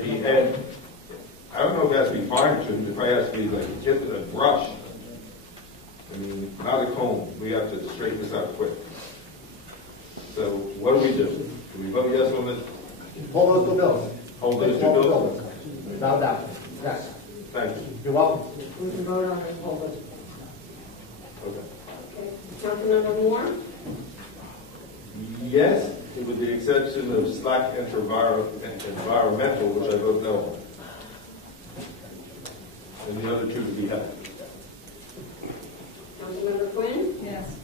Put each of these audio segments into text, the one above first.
And I don't know if it has to be fine-tuned, it probably has to be like hit with a brush. I mean, not a comb. We have to straighten this out quick. So what do? Do we vote yes on this? Hold those two bills. Hold those two bills? Without that. Yes. Thank you. You're welcome. We can vote on this whole list. Okay. Councilmember Moore? Yes, with the exception of slack environmental, which I vote no on. And the other two to be held. Councilmember Quinn? Yes.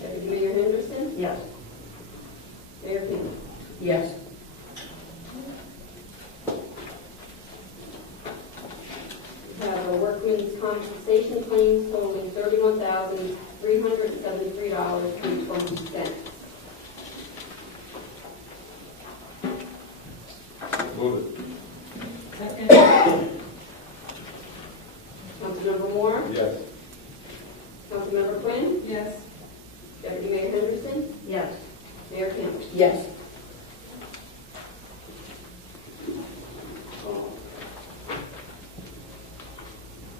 Deputy Mayor Henderson? Yes. Mayor Campbell? Yes. We have a workman's compensation claim totaling $31,373.20. Move it. Second. Councilmember Moore? Yes. Councilmember Quinn? Yes. Deputy Mayor Henderson? Yes. Mayor Campbell? Yes.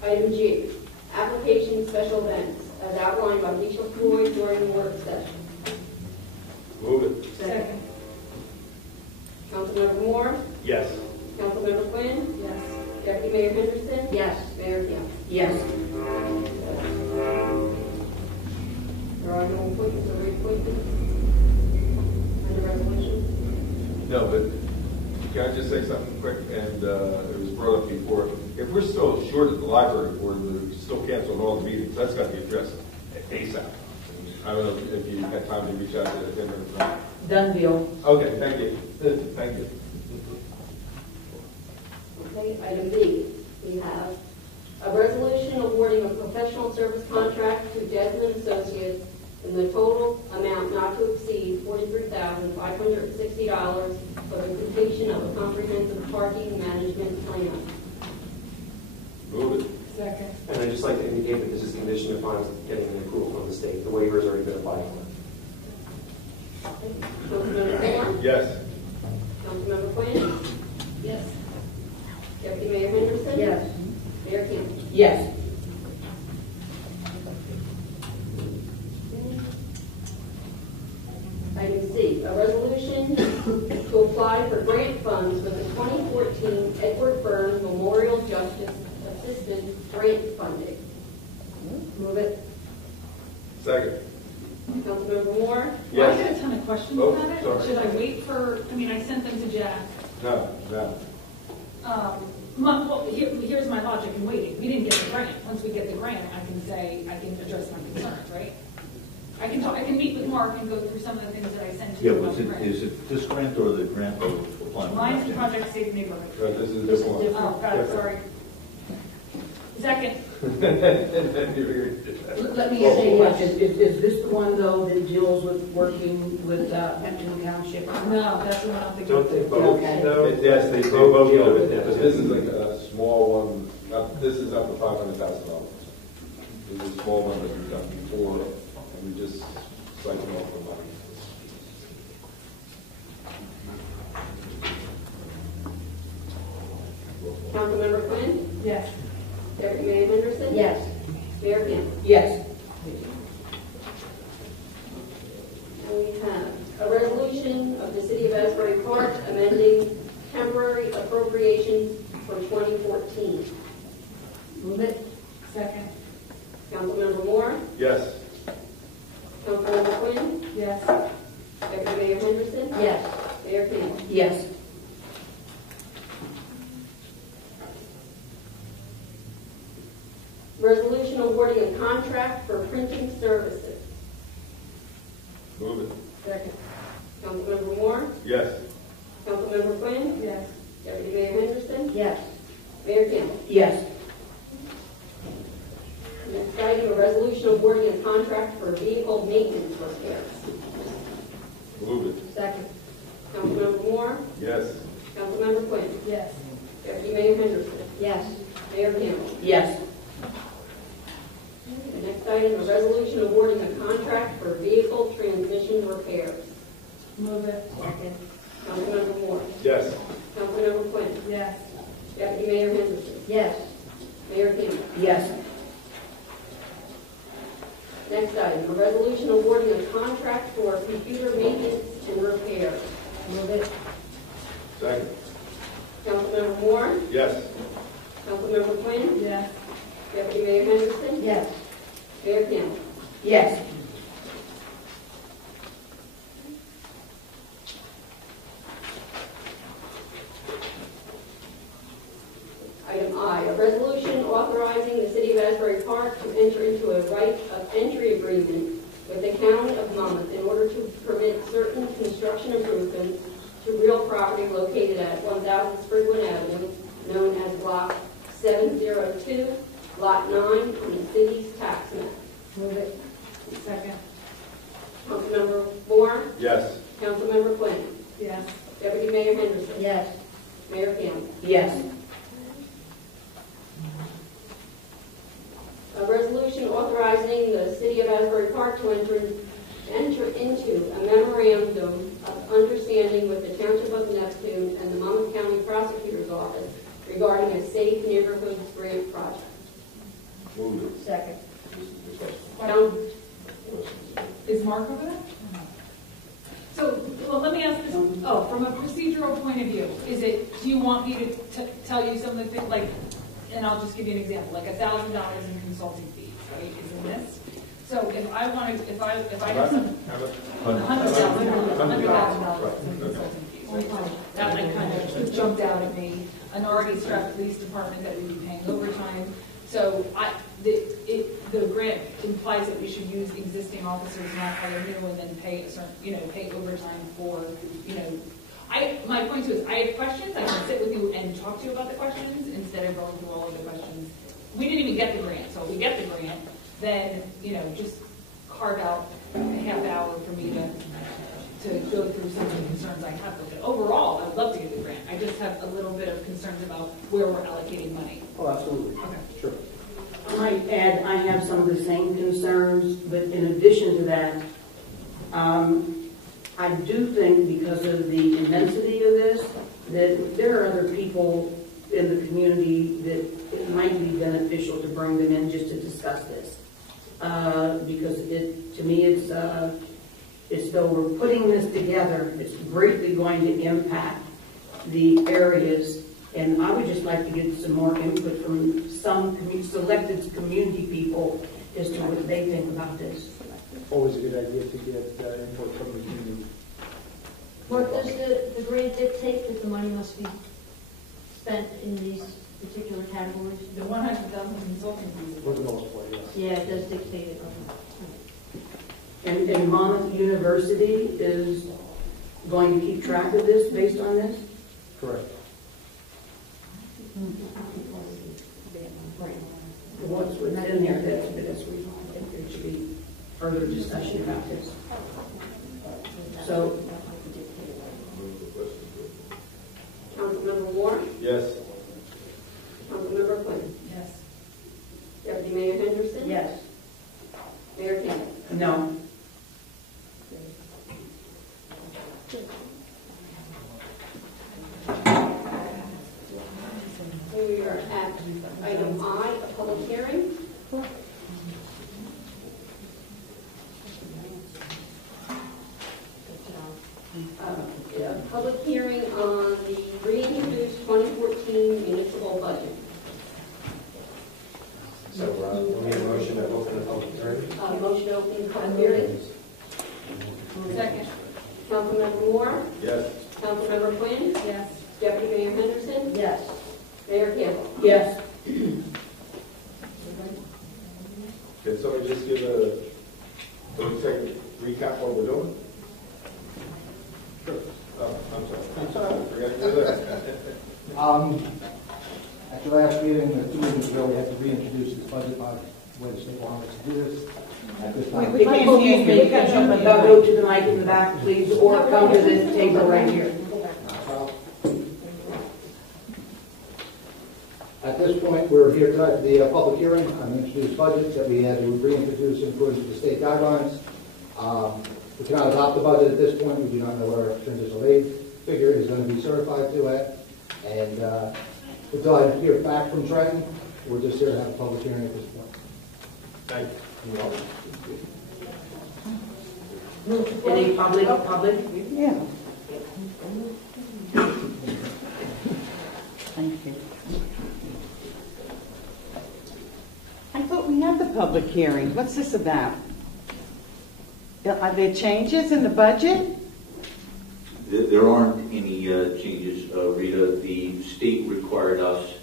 Item G, application special events, as outlined by Lisa Floyd during the work session. Move it. Second. Councilmember Moore? Yes. Councilmember Quinn? Yes. Deputy Mayor Henderson? Yes. Mayor Campbell? Yes. There are no appointments or reappointments under resolution. No, but can I just say something quick? And it was brought up before. If we're still short at the library board, we still canceled all the meetings. That's got to be addressed ASAP. I don't know if you had time to reach out to him or not. Done deal. Okay, thank you. Thank you. Okay, item B, we have a resolution awarding a professional service contract to Desmond Associates in the total amount not to exceed $43,560 for the completion of a comprehensive parking management plan. Move it. Second. And I'd just like to indicate that this is conditioned upon getting an approval from the state. The waiver has already been applied for. Councilmember Moore? Yes. Councilmember Quinn? Yes. Deputy Mayor Henderson? Yes. Mayor Campbell? Yes. Item C, a resolution to apply for grant funds for the 2014 Edward Burns Memorial Justice Assistance Grant Funding. Move it. Second. Councilmember Moore? Yes. I had a ton of questions Oh, about it. sorry. Should I wait for, I mean, I sent them to Jack. No. Here's my logic in waiting. We didn't get the grant. Once we get the grant, I can address my concerns, right? I can meet with Mark and go through some of the things that I sent to Yeah, you about the grant. is it this grant or the grant we're applying? Mine's the Project Safe Neighborhood. This is a different one. Oh, got it, sorry. Second. Let me ask you a question. Is this the one, though, that deals with working with Peckham Township? No, that's the one I'm thinking. Don't they both? Okay. No. Yes, they both both deal do with it. that. But this is like a small one. This is up to $500,000. This is a small one that we've done before, and we just siphon off the money. Councilmember Quinn? Yes. Deputy Mayor Henderson? Yes. Mayor Campbell? Yes. And we have a resolution of the City of Asbury Park amending temporary appropriations for 2014. Move it. Second. Councilmember Moore? Yes. Councilmember Quinn? Yes. Deputy Mayor Henderson? Yes. Mayor Campbell? Yes. Resolution awarding a contract for printing services. Move it. Second. Councilmember Moore? Yes. Councilmember Quinn? Yes. Deputy Mayor Henderson? Yes. Mayor Campbell? Yes. Next item, a resolution awarding a contract for vehicle maintenance repairs. Move it. Second. Councilmember Moore? Yes. Councilmember Quinn? Yes. Deputy Mayor Henderson? Yes. Mayor Campbell? Yes. The next item, a resolution awarding a contract for vehicle transmission repairs. Move it. Second. Councilmember Moore? Yes. Councilmember Quinn. Yes. Deputy Mayor Henderson. Yes. Mayor Campbell. Yes. Next item, a resolution awarding a contract for computer maintenance and repair. Move it. Second. Councilmember Moore. Yes. Councilmember Quinn. Yes. Deputy Mayor Henderson. Yes. Mayor Campbell. Yes. Item I, a resolution authorizing the City of Asbury Park to enter into a right of entry agreement with the County of Monmouth in order to permit certain construction improvements to real property located at 1000 Sprigwin Avenue, known as Block 702, Lot 9, on the city's tax map. Move it. Second. Councilmember Moore. Yes. Councilmember Quinn. Yes. Deputy Mayor Henderson. Yes. Mayor Campbell. Yes. A resolution authorizing the City of Asbury Park to enter into a memorandum of understanding with the Township of Neptune and the Monmouth County Prosecutor's Office regarding a safe neighborhoods grant project. Move it. Second. Count- Is Mark over there? So, well, let me ask this, oh, from a procedural point of view, do you want me to tell you some of the things, like, and I'll just give you an example, like $1,000 in consulting fees, right, is in this? So if I wanted, if I have some, $100,000 in consulting fees, right? That like kind of jumped out at me. An already strapped police department that would be paying overtime. So the grant implies that we should use existing officers, not hire new, and then pay a certain, pay overtime for, my point too is I have questions. I can sit with you and talk to you about the questions instead of going through all of the questions. We didn't even get the grant, so if we get the grant, then just carve out a half hour for me to go through some of the concerns I have with it. Overall, I would love to get the grant. I just have a little bit of concerns about where we're allocating money. Oh, absolutely. Okay. Sure. I might add, I have some of the same concerns, but in addition to that, I do think because of the immensity of this, that there are other people in the community that it might be beneficial to bring them in just to discuss this. Because to me, it's though we're putting this together, it's greatly going to impact the areas. And I would just like to get some more input from some selected community people as to what they think about this. Always a good idea to get input from the community. Mark, does the grant dictate that the money must be spent in these particular categories? The 100,000 consulting fees. For the most part, yes. Yeah, it does dictate it. And Monmouth University is going to keep track of this based on this? Correct. What's within there, that's we think there should be further discussion about this. So, Councilmember Moore. Yes. Councilmember Quinn. Yes. Deputy Mayor Henderson. yes. Mayor Campbell. No. We are at item I, a public hearing. A public hearing on the reintroduced 2014 municipal budget. So we need a motion to open the public hearing. Motion to open the public hearing. Second. Councilmember Moore. Yes. Councilmember Quinn. Yes. Deputy Mayor Henderson. Yes. Mayor Campbell. Yes. Can somebody just give a 30-second recap what we're doing? Sure. Oh, I'm sorry. I forgot to do that. At your last meeting, 2 meetings ago, we had to reintroduce this budget by the way the state wanted us to do this. At this time, Excuse me, could you go to the mic in the back, please, or come to this table right here? At this point, we're here tonight for the public hearing on the introduced budget that we had to reintroduce in accordance with the state guidelines. We cannot adopt the budget at this point. We do not know what our transitional aid figure is going to be certified to it. And until I hear back from Trenton, we're just here to have a public hearing at this point. Thank you. Any public? Yeah. Thank you. I thought we had the public hearing. What's this about? Are there changes in the budget? There aren't any changes, Rita. The state required us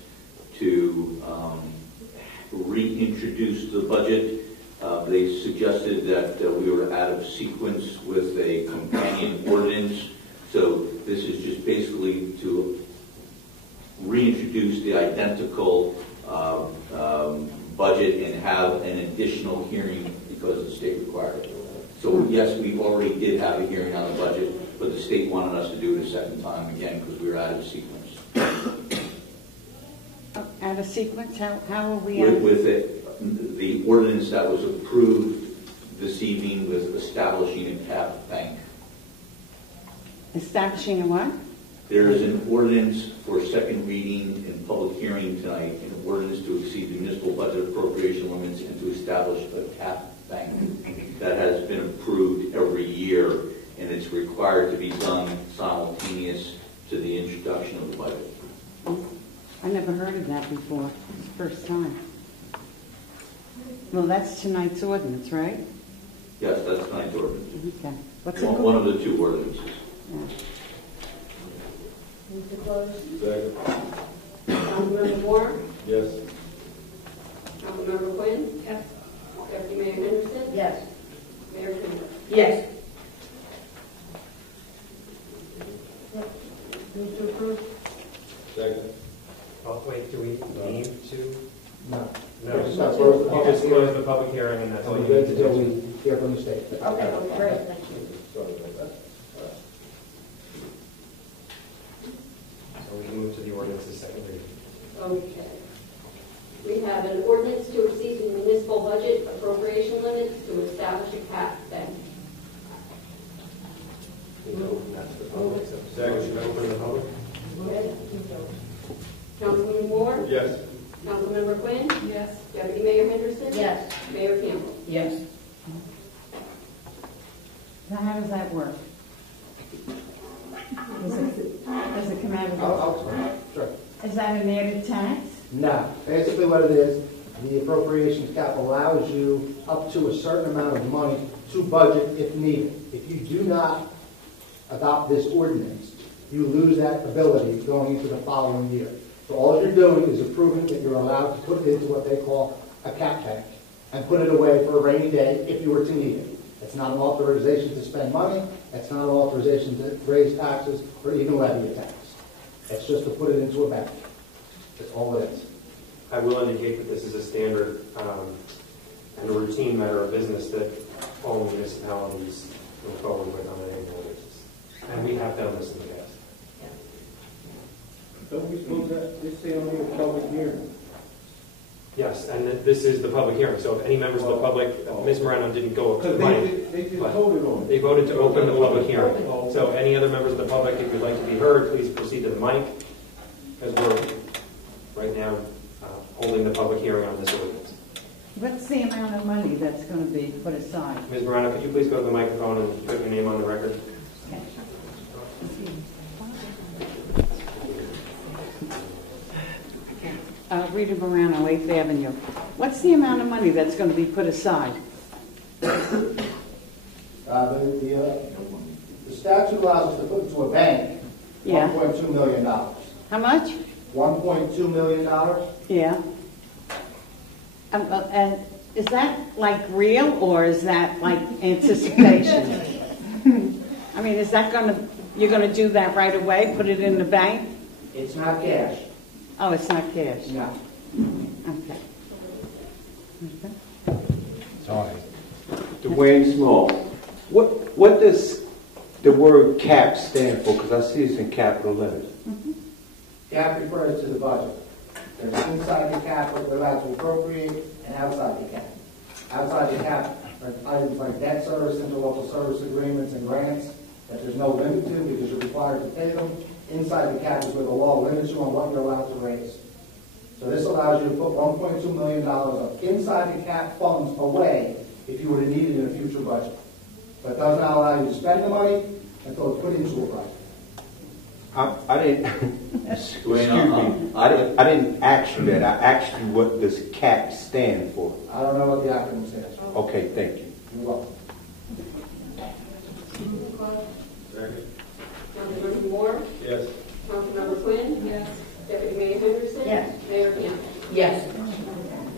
to reintroduce the budget. They suggested that we were out of sequence with a companion ordinance. So this is just basically to reintroduce the identical budget and have an additional hearing because the state required it. So yes, we already did have a hearing on the budget, but the state wanted us to do it a second time again because we were out of sequence. Out of sequence? How are we out? With the ordinance that was approved this evening with establishing a cap bank. Establishing a what? There is an ordinance for second reading and public hearing tonight, an ordinance to exceed the municipal budget appropriation limits and to establish a cap bank that has been approved every year, and it's required to be done simultaneous to the introduction of the budget. I never heard of that before. It's the first time. Well, that's tonight's ordinance, right? Yes, that's tonight's ordinance. Okay. What's it One called? of the two ordinances. Yeah. Move to close. Second. Councilmember Moore? Yes. Councilmember Quinn? Yes. Deputy Mayor Henderson? Yes. Mayor Kimball? Yes. Move to approve? Second. Oh, wait, do we need to? No. No, Just not close the you public just hearing. close the public hearing and that's all And you we're need good to until do. we hear from the state. Okay, great, thank you. Sorry about that. So we can move to the ordinance's second reading. Okay. We have an ordinance to exceed the municipal budget appropriation limits to establish a cap bank. That's the public. So Second. should I open the public? Okay. Councilman Moore? Yes. Councilmember Quinn? Yes. Deputy Mayor Henderson? Yes. Mayor Campbell? Yes. Now, how does that work? Does it come out of I'll sure. Is that an added tax? No, basically what it is, the appropriations cap allows you up to a certain amount of money to budget if needed. If you do not adopt this ordinance, you lose that ability going into the following year. So all you're doing is approving that you're allowed to put it into what they call a cap bank and put it away for a rainy day if you were to need it. It's not an authorization to spend money. It's not an authorization to raise taxes or even levy a tax. It's just to put it into a bank. That's all it is. I will indicate that this is a standard and a routine matter of business that all municipalities move forward with on an annual basis. And we have done this in the past. Don't we suppose that this say only a public hearing? Yes, and this is the public hearing, so if any members of the public, Ms. Moreno didn't go up to the mic. They just voted on it. They voted to open the public hearing. So any other members of the public, if you'd like to be heard, please proceed to the mic, as we're right now holding the public hearing on this ordinance. What's the amount of money that's going to be put aside? Ms. Moreno, could you please go to the microphone and put your name on the record? Rita Morano, 8th Avenue. What's the amount of money that's going to be put aside? The statute allows us to put into a bank Yeah. $1.2 million. How much? $1.2 million? Yeah. And is that like real or is that like anticipation? I mean, is that you're going to do that right away, put it in the bank? It's not cash. Oh, it's not cash? No. Okay. Sorry. Dwayne Small. What does the word cap stand for? Because I see it's in capital letters. Cap refers to the budget. There's inside the cap what we're allowed to appropriate and outside the cap. Outside the cap are items like debt service, interlocal service agreements, and grants. that there's no limit to because you're required to pay them. Inside the cap is where the law limits you on what you're allowed to raise. So this allows you to put $1.2 million of inside the cap funds away if you were to need it in a future budget. But it does not allow you to spend the money until it's put into a budget. I didn't, excuse me, I didn't ask you that. I asked you what does CAP stand for. I don't know what the acronym stands for. Okay, thank you. You're welcome. Second. Councilmember Moore? Yes. Councilmember Quinn? Yes. Deputy Mayor Henderson? Yes. Mayor Campbell? Yes.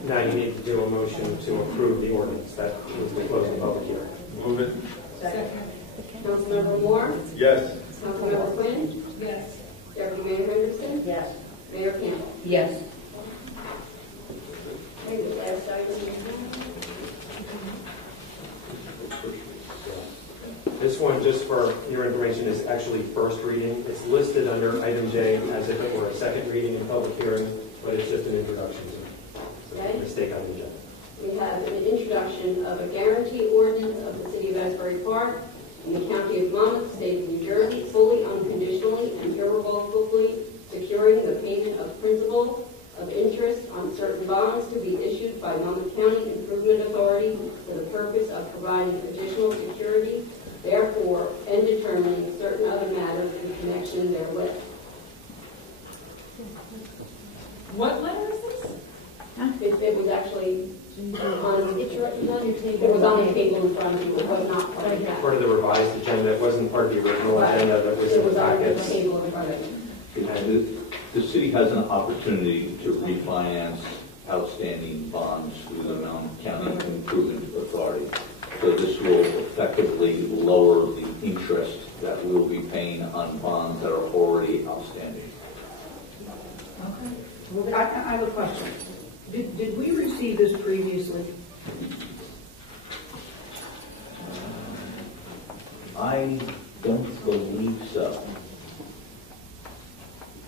Now you need to do a motion to approve the ordinance that was to close the public hearing. Move it. Second. Councilmember Moore? Yes. Councilmember Quinn? Yes. Deputy Mayor Henderson? Yes. Mayor Campbell? Yes. Okay, the last item. This one, just for your information, is actually first reading. It's listed under item J as if it were a second reading and public hearing, but it's just an introduction. So Okay. mistake on the agenda. We have an introduction of a guarantee ordinance of the City of Asbury Park in the County of Monmouth, State of New Jersey, fully, unconditionally, and irrevocably securing the payment of principal of interest on certain bonds to be issued by Monmouth County Improvement Authority for the purpose of providing additional security, therefore, and determining certain other matters in connection therewith. What letter is this? It was actually on, It's on your table. it was on the table in front of you, it was not part of that. Part of the revised agenda. It wasn't part of the original agenda that was It in the was on the packets. table in front of you. The city has an opportunity to refinance outstanding bonds through the Mountain County Improvement Authority. So this will effectively lower the interest that we'll be paying on bonds that are already outstanding. Okay. Well, I have a question. Did we receive this previously? I don't believe so.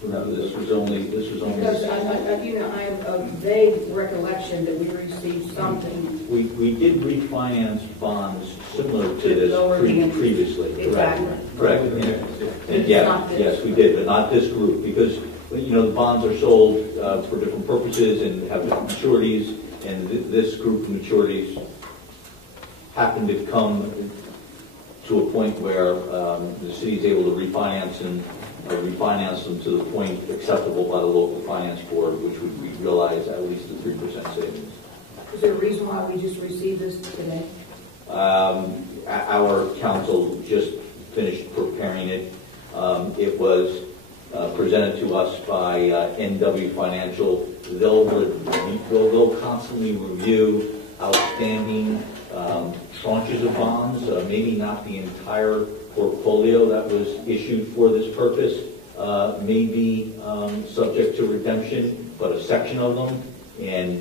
No, this was only. Because I have a vague recollection that we received something. We did refinance bonds similar to To lower the this interest. previously. Exactly. Correct. And Not this. yes, we did, but not this group, because, the bonds are sold for different purposes and have different maturities, and this group of maturities happened to come to a point where the city is able to refinance them to the point acceptable by the local finance board, which would realize at least a 3% savings. Is there a reason why we just received this today? Our council just finished preparing it. It was presented to us by NW Financial. They'll constantly review outstanding tranches of bonds, maybe not the entire portfolio that was issued for this purpose, may be subject to redemption, but a section of them, and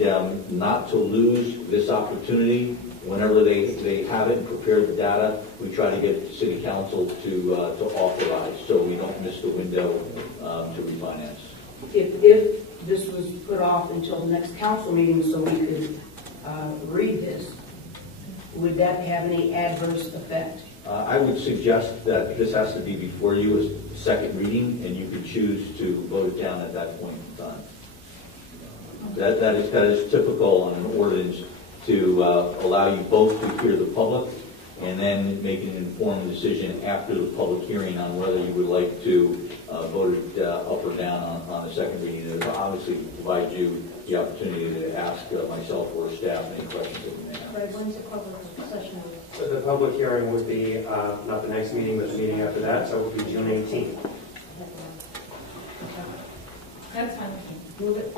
not to lose this opportunity. Whenever they have it and prepare the data, we try to get the city council to authorize, so we don't miss the window to refinance. If this was put off until the next council meeting so we could read this, would that have any adverse effect? I would suggest that this has to be before you as a second reading, and you can choose to vote it down at that point in time. That is typical on an ordinance to allow you both to hear the public and then make an informed decision after the public hearing on whether you would like to vote it up or down on a second reading. It will obviously provide you the opportunity to ask myself or staff any questions that you may have. Right, when's the public session? So the public hearing would be not the next meeting, but the meeting after that, so it would be June 18th. That's fine. Move it.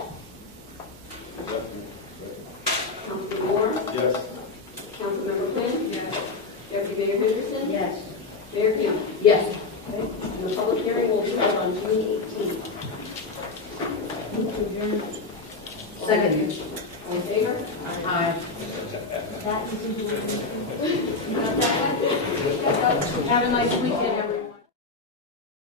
Councilman Moore? Yes. Councilmember Quinn? Yes. Deputy Mayor Henderson? Yes. Mayor Campbell? Yes. Okay. And the public hearing will be held on June 18th. Second. All in favor? Aye. That is in the